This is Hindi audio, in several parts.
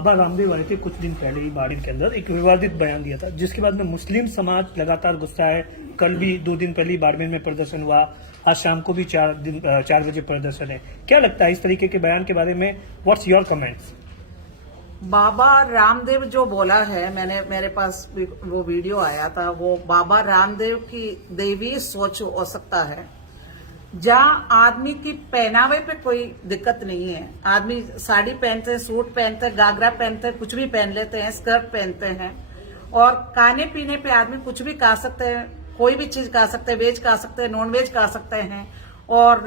बाबा रामदेव आए थे कुछ दिन पहले ही बाड़मेर के अंदर, एक विवादित बयान दिया था जिसके बाद में मुस्लिम समाज लगातार गुस्सा है। कल भी 2 दिन पहले ही बाड़मेर में प्रदर्शन हुआ, आज शाम को भी 4 बजे प्रदर्शन है। क्या लगता है इस तरीके के बयान के बारे में? What's your comments? Baba Ramdev जो बोला है, मेरे पास वो वीडियो आया था, वो बाबा रामदेव की दैवीय सोच हो सकता है। जहाँ आदमी की पहनावे पे कोई दिक्कत नहीं है, आदमी साड़ी पहनते हैं, सूट पहनते हैं, घाघरा पहनते हैं, कुछ भी पहन लेते हैं, स्कर्ट पहनते हैं, और खाने पीने पे आदमी कुछ भी खा सकते हैं, कोई भी चीज खा सकते हैं, वेज खा सकते हैं, नॉन वेज खा सकते हैं, और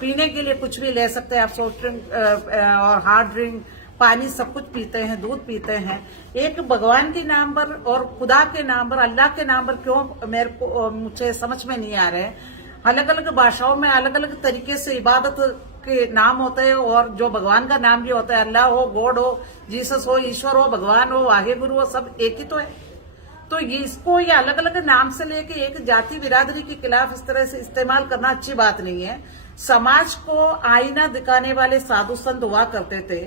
पीने के लिए कुछ भी ले सकते हैं आप, सॉफ्ट ड्रिंक और हार्ड ड्रिंक, पानी सब कुछ पीते हैं, दूध पीते हैं। एक भगवान के नाम पर और खुदा के नाम पर, अल्लाह के नाम पर क्यों मुझे समझ में नहीं आ रहे है। अलग अलग भाषाओं में अलग अलग तरीके से इबादत के नाम होते हैं, और जो भगवान का नाम भी होता है, अल्लाह हो, गॉड हो, जीसस हो, ईश्वर हो, भगवान हो, वाहे गुरु हो, सब एक ही तो है। तो इसको ये अलग अलग नाम से लेके एक जाति बिरादरी के खिलाफ इस तरह से इस्तेमाल करना अच्छी बात नहीं है। समाज को आईना दिखाने वाले साधु संत हुआ करते थे।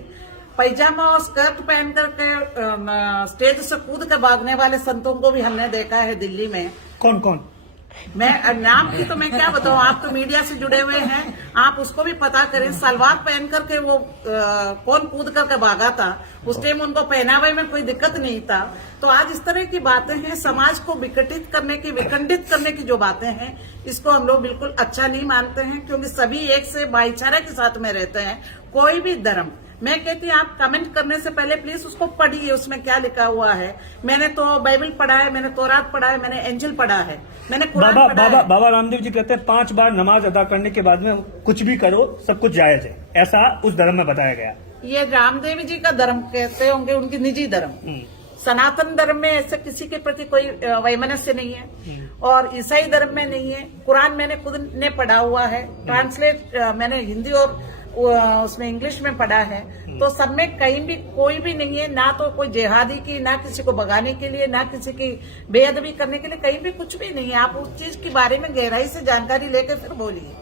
पैजामा और स्कर्ट पहन करके स्टेज से कूद के भागने वाले संतों को भी हमने देखा है दिल्ली में। कौन कौन? मैं नाम की तो मैं क्या बताऊं, आप तो मीडिया से जुड़े हुए हैं, आप उसको भी पता करें। सलवार पहन करके वो कौन कूद करके भागा था, उस टाइम उनको पहनावे में कोई दिक्कत नहीं था। तो आज इस तरह की बातें हैं, समाज को विखंडित करने की जो बातें हैं, इसको हम लोग बिल्कुल अच्छा नहीं मानते हैं, क्योंकि सभी एक से भाईचारा के साथ में रहते हैं। कोई भी धर्म, मैं कहती हूँ आप कमेंट करने से पहले प्लीज उसको पढ़िए, उसमें क्या लिखा हुआ है। मैंने तो बाइबल पढ़ा है, मैंने तौरात पढ़ा है, मैंने एंजिल पढ़ा है, मैंने कुरान पढ़ा है। बाबा रामदेव जी कहते हैं 5 बार नमाज अदा करने के बाद में कुछ भी करो, सब कुछ जायज है, ऐसा उस धर्म में बताया गया। ये रामदेव जी का धर्म कहते होंगे, उनकी निजी धर्म। सनातन धर्म में ऐसे किसी के प्रति कोई वैमनस्य नहीं है, और ईसाई धर्म में नहीं है। कुरान मैंने खुद ने पढ़ा हुआ है, ट्रांसलेट मैंने हिंदी और उसमें इंग्लिश में पढ़ा है। तो सब में कहीं भी कोई भी नहीं है, ना तो कोई जिहादी की, ना किसी को भगाने के लिए, ना किसी की बेअदबी करने के लिए, कहीं भी कुछ भी नहीं है। आप उस चीज के बारे में गहराई से जानकारी लेकर फिर बोलिए।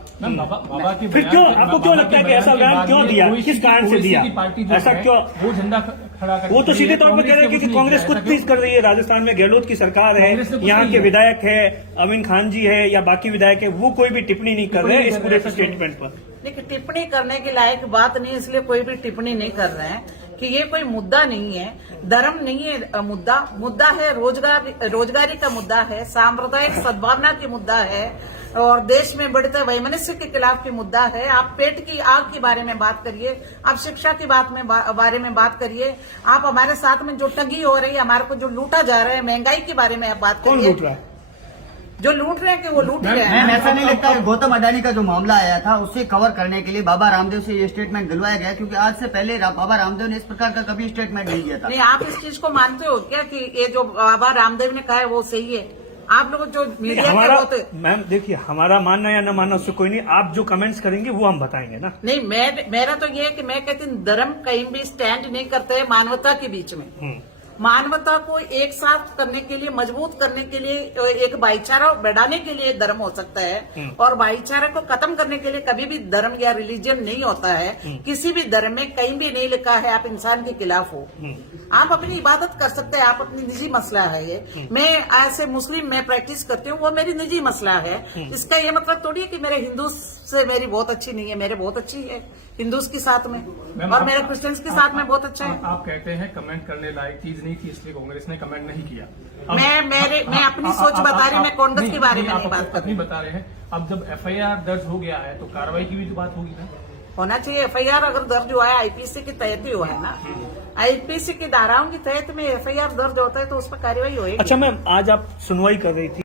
फिर क्यों आपको क्यों लगता है कि ऐसा बयान क्यों दिया, किस कारण से दिया, ऐसा क्यों? वो झंडा खड़ा कर, वो तो सीधे तौर पर कह रहे हैं कि कांग्रेस खुद तीज कर रही है। राजस्थान में गहलोत की सरकार है, यहाँ के विधायक है, अमीन खान जी है या बाकी विधायक है, वो कोई भी टिप्पणी नहीं कर रहे हैं इस पूरे स्टेटमेंट पर। देखिए, टिप्पणी करने के लायक बात नहीं, इसलिए कोई भी टिप्पणी नहीं कर रहे हैं कि ये कोई मुद्दा नहीं है, धर्म नहीं है मुद्दा है रोजगारी का मुद्दा है, सांप्रदायिक सद्भावना की मुद्दा है, और देश में बढ़ते वैमनस्य के खिलाफ की मुद्दा है। आप पेट की आग के बारे में बात करिए, आप शिक्षा की बारे में बात करिए, आप हमारे साथ में जो ठगी हो रही है, हमारे को जो लूटा जा रहा है, महंगाई के बारे में आप बात करिए। कौन लूट रहा है? जो लूट रहे हैं कि वो लूट रहे हैं। ऐसा नहीं लगता कि गौतम अडानी का जो मामला आया था उसे कवर करने के लिए बाबा रामदेव से ये स्टेटमेंट दिलवाया गया, क्योंकि आज से पहले बाबा रामदेव ने इस प्रकार का कभी स्टेटमेंट नहीं दिया था। नहीं, आप इस चीज को मानते हो क्या कि ये जो बाबा रामदेव ने कहा है वो सही है? आप लोग जो मीडिया हमारा होते, मैम देखिए, हमारा मानना या न मानना उससे कोई नहीं, आप जो कमेंट्स करेंगे वो हम बताएंगे ना। नहीं, मेरा तो ये है कि मैं कहती हूँ धर्म कहीं भी स्टैंड नहीं करते हैं मानवता के बीच में। मानवता को एक साथ करने के लिए, मजबूत करने के लिए, एक भाईचारा बढ़ाने के लिए धर्म हो सकता है, और भाईचारा को खत्म करने के लिए कभी भी धर्म या रिलीजन नहीं होता है। किसी भी धर्म में कहीं भी नहीं लिखा है आप इंसान के खिलाफ हो। आप अपनी इबादत कर सकते हैं, आप अपनी निजी मसला है ये। मैं ऐसे मुस्लिम में प्रैक्टिस करती हूँ, वो मेरी निजी मसला है। इसका ये मतलब थोड़ी है कि मेरे हिंदू से मेरी बहुत अच्छी नहीं है, मेरे बहुत अच्छी है हिंदूज के साथ में, और मेरे क्रिश्चियंस के साथ में बहुत अच्छा है। आप कहते हैं कमेंट करने लायक चीज नहीं थी, इसलिए कांग्रेस ने कमेंट नहीं किया। मैं अपनी सोच बता रही, मैं कांग्रेस के बारे में नहीं बात कर रही। बता रहे हैं, अब जब FIR दर्ज हो गया है तो कार्रवाई की भी तो बात होगी ना। होना चाहिए। FIR अगर दर्ज हुआ है IPC के तहत ही हुआ है ना, IPC की धाराओं के तहत में FIR दर्ज होता है तो उस पर कार्रवाई होगी। अच्छा मैम, आज आप सुनवाई कर रही थी।